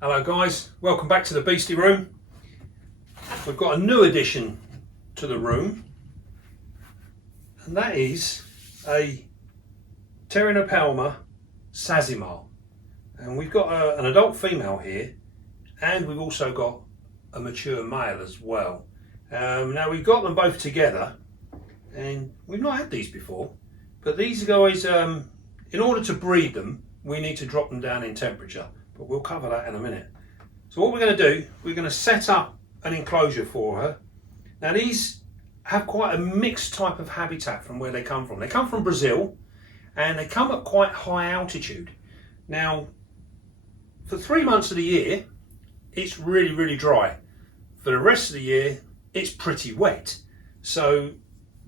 Hello guys, welcome back to the Beastie room. We've got a new addition to the room, and that is a Pterinopelma sazimai. And we've got an adult female here, and we've also got a mature male as well. Now we've got them both together, and we've not had these before, but these guys, in order to breed them, we need to drop them down in temperature. But we'll cover that in a minute. So what we're going to do, we're going to set up an enclosure for her. Now these have quite a mixed type of habitat from where they come from. They come from Brazil, and they come at quite high altitude. Now, for 3 months of the year, it's really, really dry. For the rest of the year, it's pretty wet. So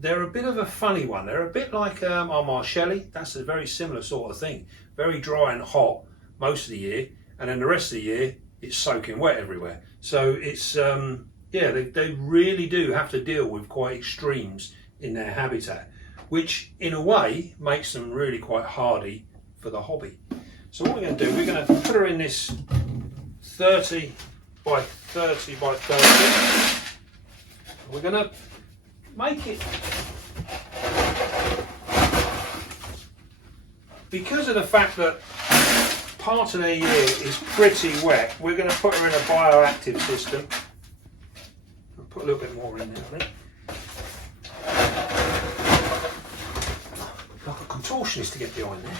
they're a bit of a funny one. They're a bit like our Marshelli. That's a very similar sort of thing. Very dry and hot most of the year, and then the rest of the year it's soaking wet everywhere. So it's yeah, they really do have to deal with quite extremes in their habitat, which in a way makes them really quite hardy for the hobby. So what we're going to do, we're going to put her in this 30 by 30 by 30. We're going to make it, because of the fact that part of their year is pretty wet, we're going to put her in a bioactive system. I'll put a little bit more in there, I think. Like a contortionist to get behind there.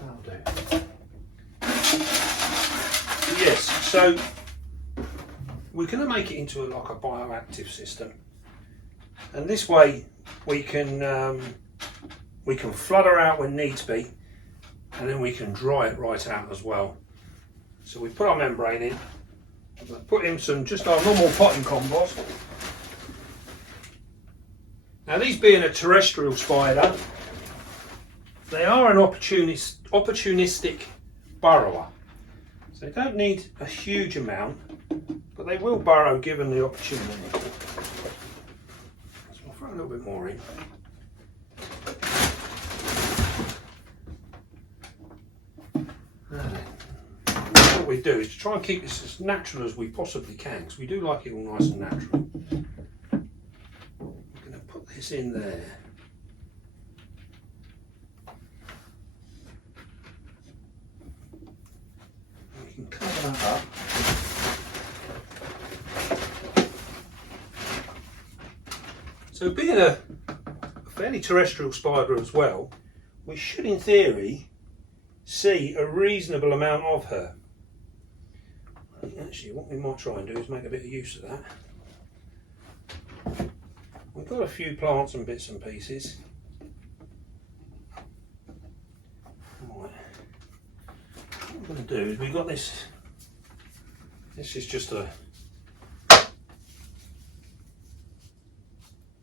That'll do. Yes, so we're going to make it into like a bioactive system, and this way we can flood her out when needs be, and then we can dry it right out as well. So we put our membrane in. I'm going to put in some just our normal potting compost. Now these being a terrestrial spider, they are an opportunistic burrower. So they don't need a huge amount, but they will burrow given the opportunity. So I'll throw a little bit more in. What we do is to try and keep this as natural as we possibly can, because we do like it all nice and natural. I'm going to put this in there. We can cover that up. So being a fairly terrestrial spider as well, we should in theory see a reasonable amount of her. Actually, what we might try and do is make a bit of use of that. We've got a few plants and bits and pieces. Right. What we're going to do is we've got this. This is just a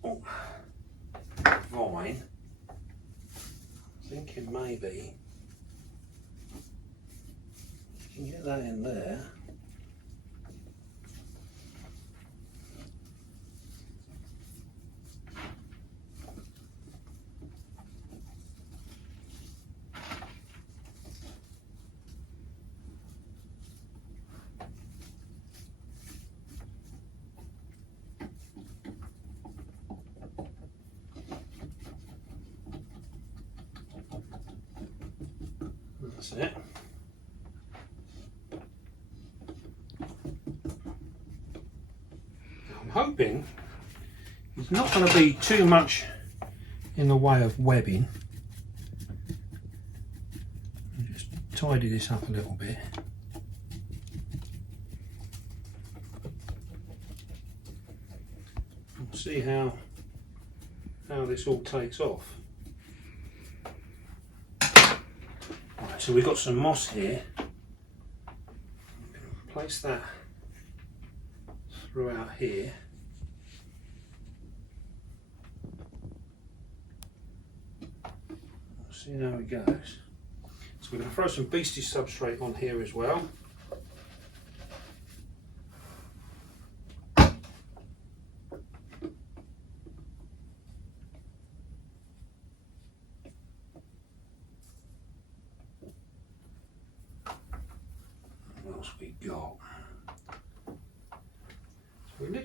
vine. I'm thinking maybe you can get that in there. That's it. I'm hoping it's not going to be too much in the way of webbing. I'll just tidy this up a little bit. We'll see how this all takes off. Right, so we've got some moss here. I'm going to place that throughout here. We'll see how it goes. So we're going to throw some Beastie substrate on here as well.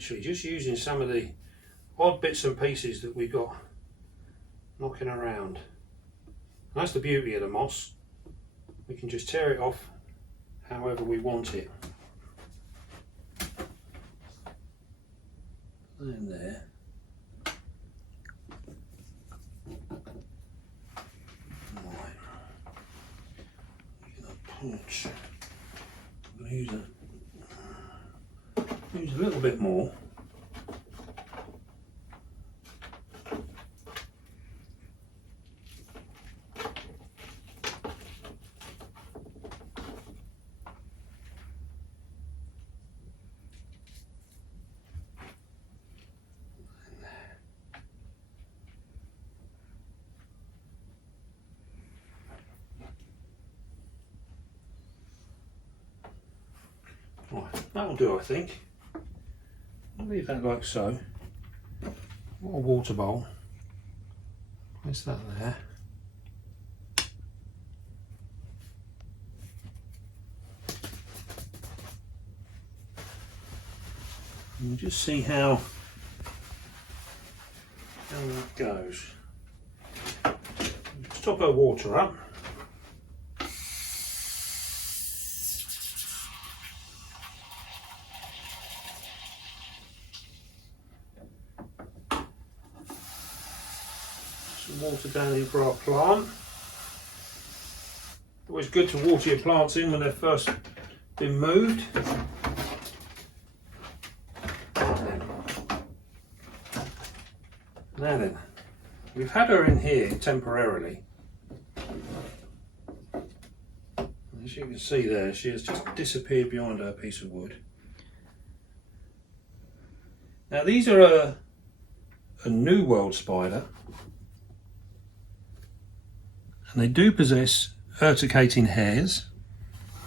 literally just using some of the odd bits and pieces that we got knocking around. And that's the beauty of the moss. We can just tear it off however we want it. In there. Right. I'm going to use a little bit more. Right, that'll do, I think. I'll leave that like so. What a water bowl. Place that there. And we'll just see how that goes. Let's top our water up. Water down in for our plant. Always good to water your plants in when they've first been moved. Now then, we've had her in here temporarily. As you can see there, she has just disappeared behind her piece of wood. Now these are a New World spider. And they do possess urticating hairs,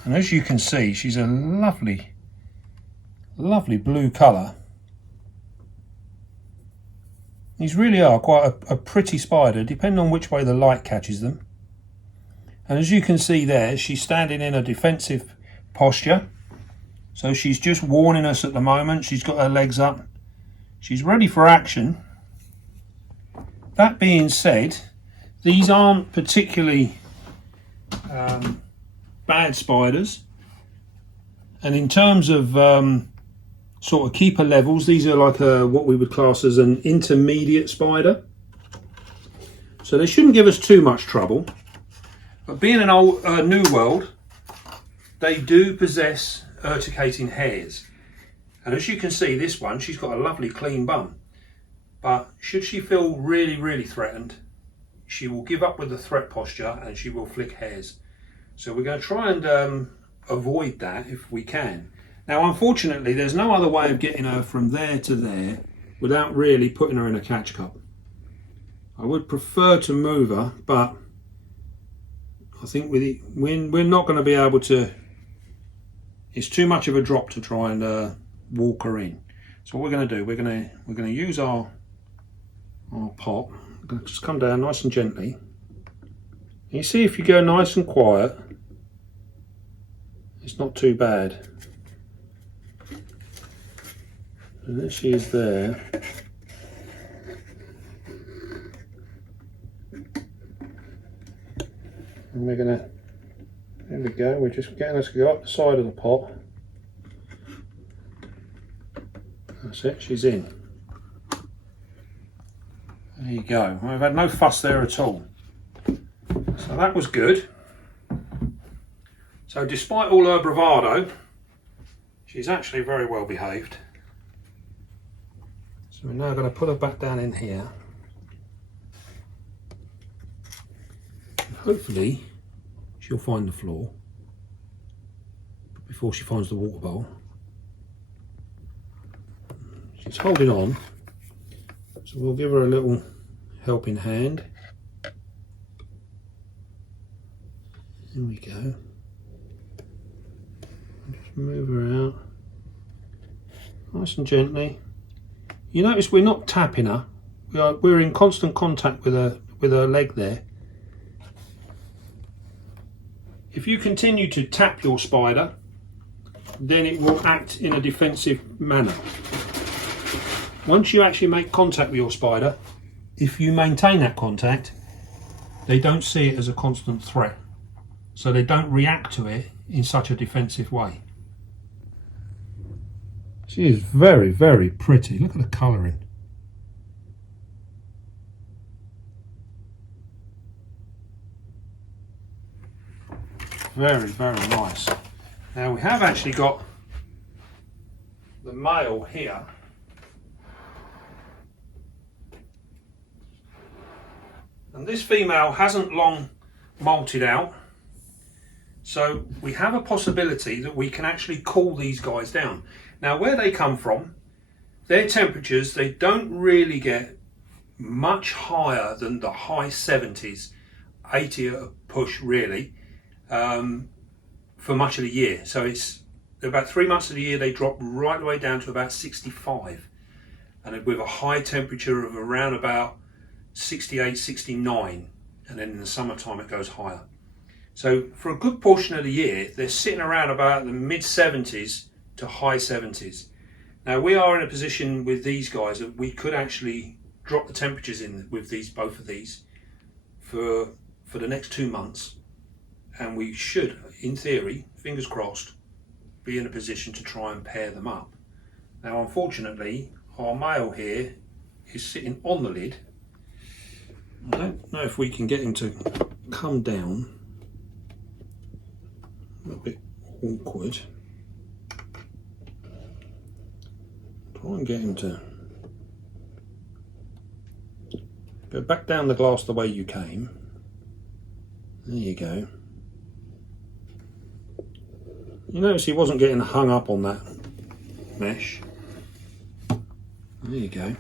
and as you can see, she's a lovely blue colour. These really are quite a pretty spider, depending on which way the light catches them. And as you can see there, she's standing in a defensive posture, so she's just warning us at the moment. She's got her legs up, she's ready for action. That being said, these aren't particularly bad spiders, and in terms of sort of keeper levels, these are like what we would class as an intermediate spider, so they shouldn't give us too much trouble. But being an old New World, they do possess urticating hairs, and as you can see, this one, she's got a lovely clean bum, but should she feel really threatened, she will give up with the threat posture and she will flick hairs. So we're going to try and avoid that if we can. Now unfortunately there's no other way of getting her from there to there without really putting her in a catch cup. I would prefer to move her, but I think we're not going to be able to. It's too much of a drop to try and walk her in. So what we're going to do, we're going to use our pot. I'm going to just come down nice and gently. You see, if you go nice and quiet, it's not too bad. And there she is there. And we're going to, there we go, we're just getting us to go up the side of the pot. That's it, she's in. There you go. I've had no fuss there at all. So that was good. So despite all her bravado, she's actually very well behaved. So we're now going to put her back down in here. And hopefully she'll find the floor before she finds the water bowl. She's holding on, so we'll give her a little helping hand. There we go. Just move her out nice and gently. You notice we're not tapping her. We're in constant contact with her leg there. If you continue to tap your spider, then it will act in a defensive manner. once you actually make contact with your spider, if you maintain that contact, they don't see it as a constant threat. So they don't react to it in such a defensive way. She is very, very pretty. Look at the colouring. Very, very nice. Now we have actually got the male here. And this female hasn't long molted out. So we have a possibility that we can actually cool these guys down. Now where they come from, their temperatures, they don't really get much higher than the high 70s, 80 at a push really, for much of the year. So it's about 3 months of the year they drop right the way down to about 65, and with a high temperature of around about 68, 69, and then in the summertime it goes higher. So for a good portion of the year they're sitting around about the mid 70s to high 70s. Now we are in a position with these guys that we could actually drop the temperatures in with these, both of these, for the next 2 months, and we should, in theory, fingers crossed, be in a position to try and pair them up. Now unfortunately our male here is sitting on the lid. I don't know if we can get him to come down. A bit awkward. Try and get him to go back down the glass the way you came. There you go. You notice he wasn't getting hung up on that mesh. There you go.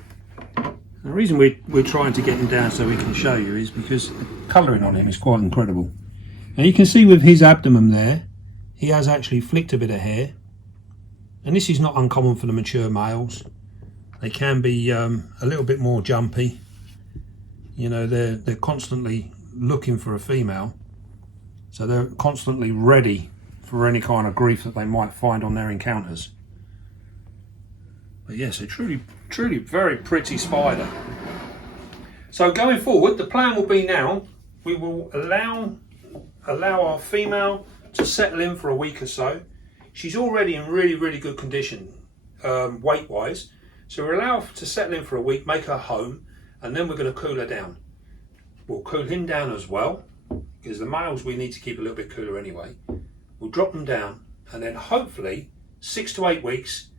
The reason we're trying to get him down so we can show you is because the colouring on him is quite incredible. Now you can see with his abdomen there, he has actually flicked a bit of hair, and this is not uncommon for the mature males. They can be a little bit more jumpy. You know, they're constantly looking for a female, so they're constantly ready for any kind of grief that they might find on their encounters. But yes, a truly very pretty spider. So going forward, the plan will be now we will allow our female to settle in for a week or so. She's already in really good condition weight wise, so we'll allow her to settle in for a week, make her home, and then we're going to cool her down. We'll cool him down as well, because the males we need to keep a little bit cooler anyway. We'll drop them down, and then hopefully 6 to 8 weeks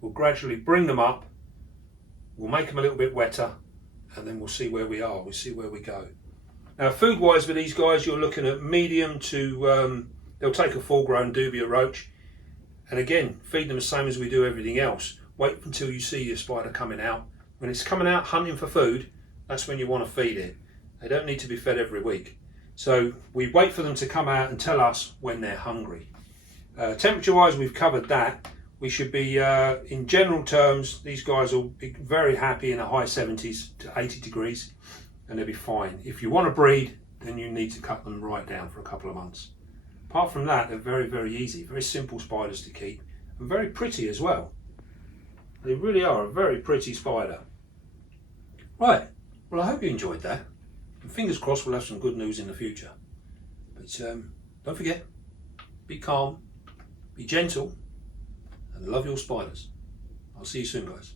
we'll gradually bring them up, we'll make them a little bit wetter, and then we'll see where we are, we'll see where we go. Now food wise with these guys, you're looking at medium to, they'll take a full grown dubia roach, and again feed them the same as we do everything else. Wait until you see your spider coming out. When it's coming out hunting for food, that's when you want to feed it. They don't need to be fed every week. So we wait for them to come out and tell us when they're hungry. Temperature wise, we've covered that. We should be, in general terms, these guys will be very happy in the high 70s to 80 degrees, and they'll be fine. If you want to breed, then you need to cut them right down for a couple of months. Apart from that, they're very easy, very simple spiders to keep, and very pretty as well. They really are a very pretty spider. Right, well I hope you enjoyed that. And fingers crossed we'll have some good news in the future. But don't forget, be calm, be gentle, and love your spiders. I'll see you soon, guys.